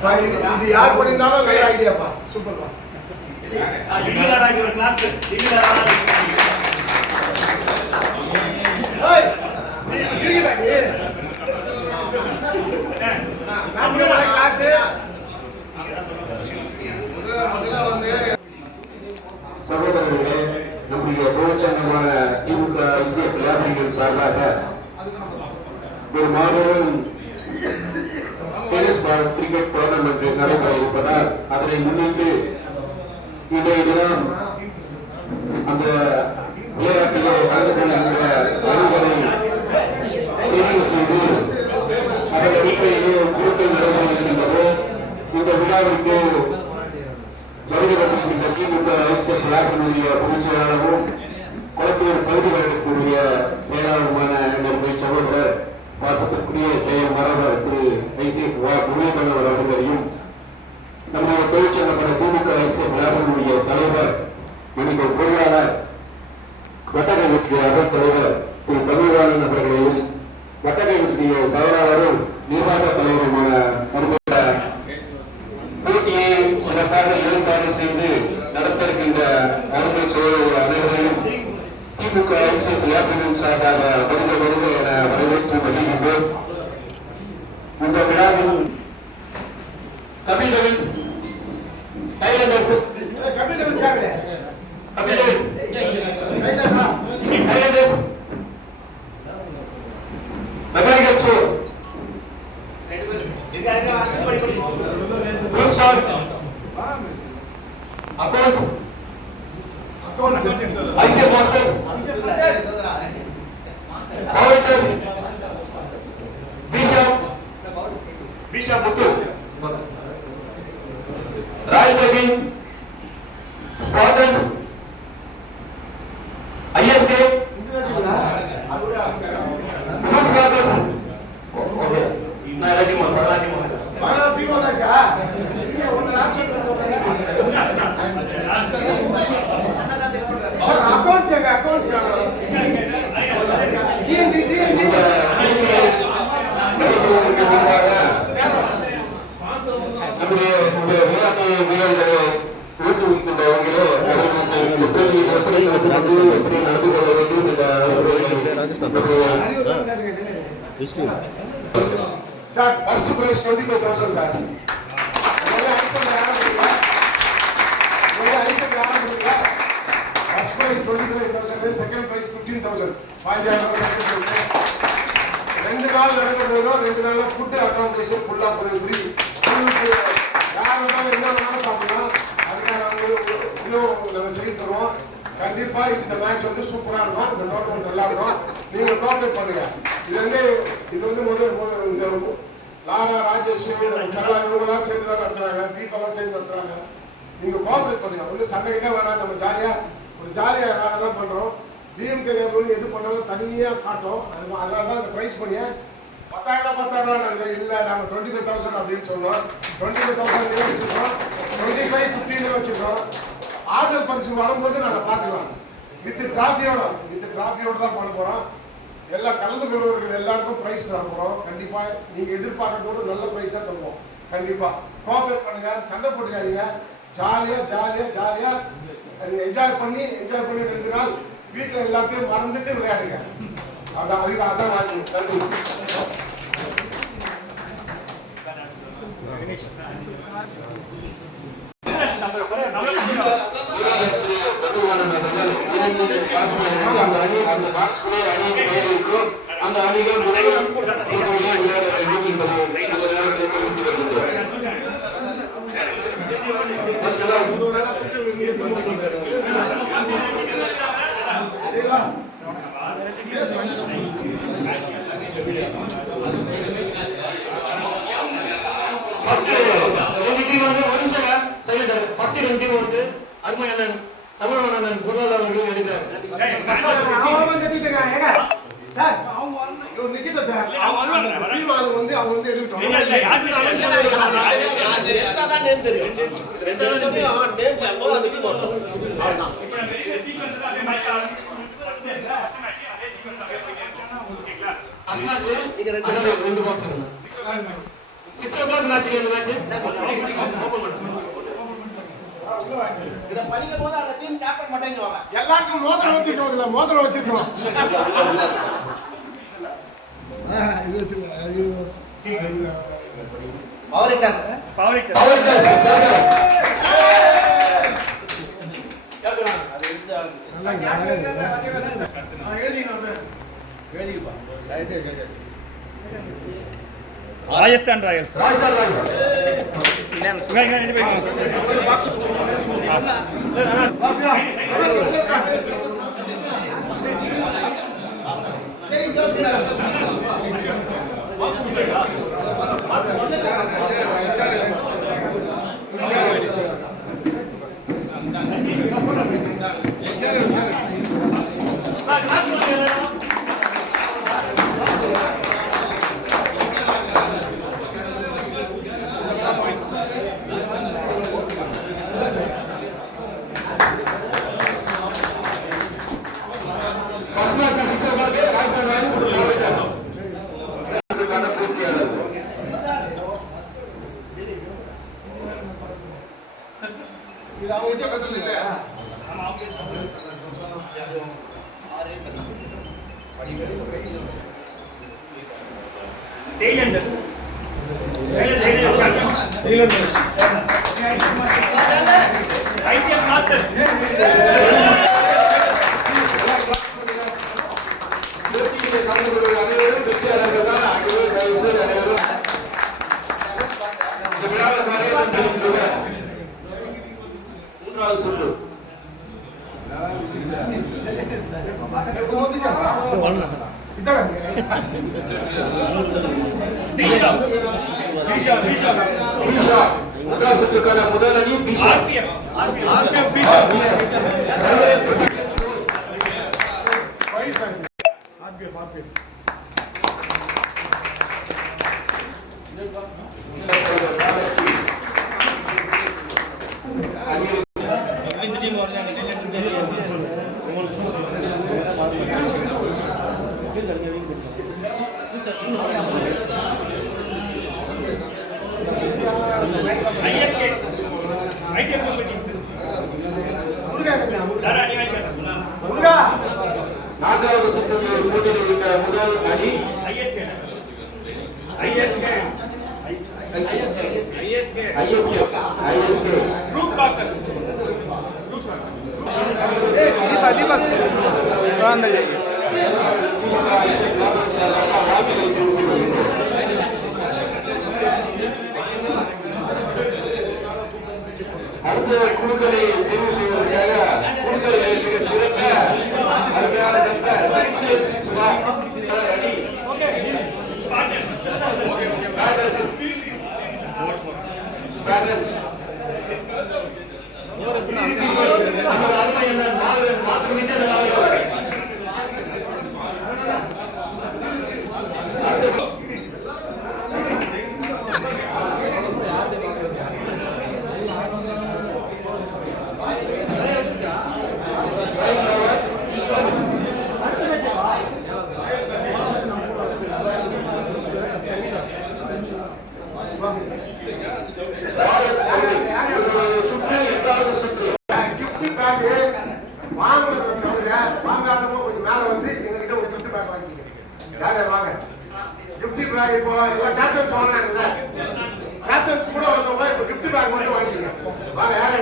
இது யார் பண்ணியிருந்தாலும் நல்ல ஐடியாப்பா, சூப்பர்ப்பா. ஒரு கிளாஸ் சகோதரர்களே, நம்முடைய தொழிற்சங்கமான திமுக விளையாட்டுகள் சார்பாக ஒரு மாபெரும் டென்னிஸ் பால் கிரிக்கெட் டோர்னமெண்ட் நடைபெற இருப்பதால் அதனை முன்னிட்டு இன்றைய தினம் அந்த விளையாட்டிலே கலந்து கொள்கின்ற அணிகளை தெரிவு செய்து அதன் அடிப்படையிலே குழுக்கள் நடைபெறுகின்றது. இந்த விழாவிற்கு வருகை வந்திருக்கின்ற திமுக விளையாட்டினுடைய பொதுச் செயலாளரும் குளத்தூர் பகுதியில் இருக்கக்கூடிய செயலாளருமான என்னுடைய சகோதரர் பாசத்திற்குரிய செயல் மரபர் திரு முருகேசன் அவர்களையும் நம்முடைய தொழிற்சங்கப்பட திமுக விளையாட்டினுடைய தலைவர் மணிகள் பொருளாளர் வட்டக்கை அவைத் தலைவர் திரு தமிழ்வாணன் அவர்களையும் வட்டக்கை செயலாளரும் நிர்வாக தலைவருமான போட்டியை சிறப்பாக ஏற்பாடு செய்து நடத்திருக்கின்ற அருமை சோழர்கள் அனைவரையும் திமுக விளையாட்டுகளின் சார்பாக வருக வருக என வரவேற்று வருகின்றோம். இந்த விழாவில் Sir, first prize 25,000 sir. First prize 25,000, second prize 15,000. 5,000. ரெண்டு நாள் நடக்க போதும், ரெண்டு நாள்ல ஃபுட் அகாமடேஷன் ஃபுல்லா ஃப்ரீ. யார் வேணாலும் என்ன வேணாலும் சாப்பிடலாம். அதுக்கான நம்ம செய்து தருவோம். கண்டிப்பா இந்த மேட்ச் வந்து சூப்பரா இருக்கும். இந்த டோர்னமெண்ட் நல்லா இருக்கும். நீங்க கோஆபரேட் பண்ணுங்க. இது வந்து முதல் லாரா ராஜேஷ் சரளா இவங்கெல்லாம் சேர்ந்து தான் நடத்துறாங்க, தீபெல்லாம் சேர்ந்து நடத்துறாங்க. நீங்க கோஆபரேட் பண்ணுங்க. ஒன்றும் சண்டைக்கிட்டே வேணாம். நம்ம ஜாலியா நாங்கெல்லாம் பண்றோம். டிஎம்கே எது பண்ணாலும் தனியா காட்டும். அதனால தான் அந்த பிரைஸ் பண்ணிய 10,000 இல்லை, நாங்கள் 25,000 அப்படின்னு சொன்னோம். 25,000 வச்சுருக்கோம், 25, 15 வச்சுருக்கோம். ஆறுதல் பரிசு வரும்போது நாங்கள் பார்த்துக்கலாம். வித் டிராஃபியோட தான் பண்ண போகிறோம். எல்லா கலந்து கொள்வர்கள் எல்லாருக்கும் ப்ரைஸ் தர போகிறோம். கண்டிப்பாக நீங்கள் எதிர்பார்க்கறதோட நல்ல ப்ரைஸாக தருவோம். கண்டிப்பாக கோஆபரேட் பண்ணுங்க, சண்டை போட்டுக்காதீங்க. ஜாலியாக என்ஜாய் பண்ணி 2 நாள் வீட்டில் எல்லாத்தையும் மறந்துட்டு விளையாடுங்க. அதான் வாங்கி நன்றி. அந்த பாக்ஸ்குள்ளே அணியின் பெயர் இருக்கும். அந்த அணிகள் அருமையான தமிழ் பொருளாதாரர்கள் எடுக்கிறார். 6 o'clock match இந்த match ஓபன் பண்ணு. இத படிக்கும் போது அந்த டீம் கேப்டன் மட்டும் இங்க வாங்க. எல்லாருக்கும் மோதிரம் வச்சிருக்கோம்ல, மோதிரம் வச்சிருக்கோம். இது வச்சிருக்கோம். ஐயோ. பவர் இன்டர்ஸ். Rajasthan Royals. First match 6 o'clock Rajasthan Royals லாவெட்டஸ். இதுக்கான போட்டியாளர் இது அவங்க கத்துல இல்ல. டெய்லண்டர்ஸ். ICF masters. போட்டியிலே கலந்து கொள்ளும் அனைவரும் வெற்றியாளர்கள் தான். ஆகவே தயவு செய்து அனைவரும் இந்த விழாவில் கலந்து மூன்றாவது சுற்று முதல் சுற்றுக்கான முதல் அணி பிஷா. ஐஎஸ்கே. ICF super kings. தாராணி வாய்க்கா. முருகா. நான்காவது சுற்றுக்கு போட்டியிடுகின்ற முதல் அணி ஐஎஸ்கே. ஐஎஸ்கே. ஐஎஸ்கே. ரூப் பாக்கர்ஸ். दीपक थोड़ा अंदर जाइए। அடுத்த குழுக்களை தேர்வு செய்வதற்காக குழுக்களில் மிக சிறந்த அருமையான அணி ஸ்பார்டன்ஸ். நம்ம அருமை என்ன மாற்று விஜய் சுற்று எட்டாவது சுற்று கிஃப்ட் பேக் வாங்குறது தவிர வாங்காதவங்க கொஞ்சம் மேல வந்து எங்ககிட்ட ஒரு கிஃப்ட் பேக் வாங்கிக்க. யாரே வாங்க. கிஃப்ட் பேக் இப்போ எல்லாம் கேப்டன்ஸ் வாங்கினாங்கல்ல, கேப்டன்ஸ் கூட வந்தவங்க இப்போ கிஃப்ட் பேக் மட்டும் வாங்கிக்க. வாங்க யாரே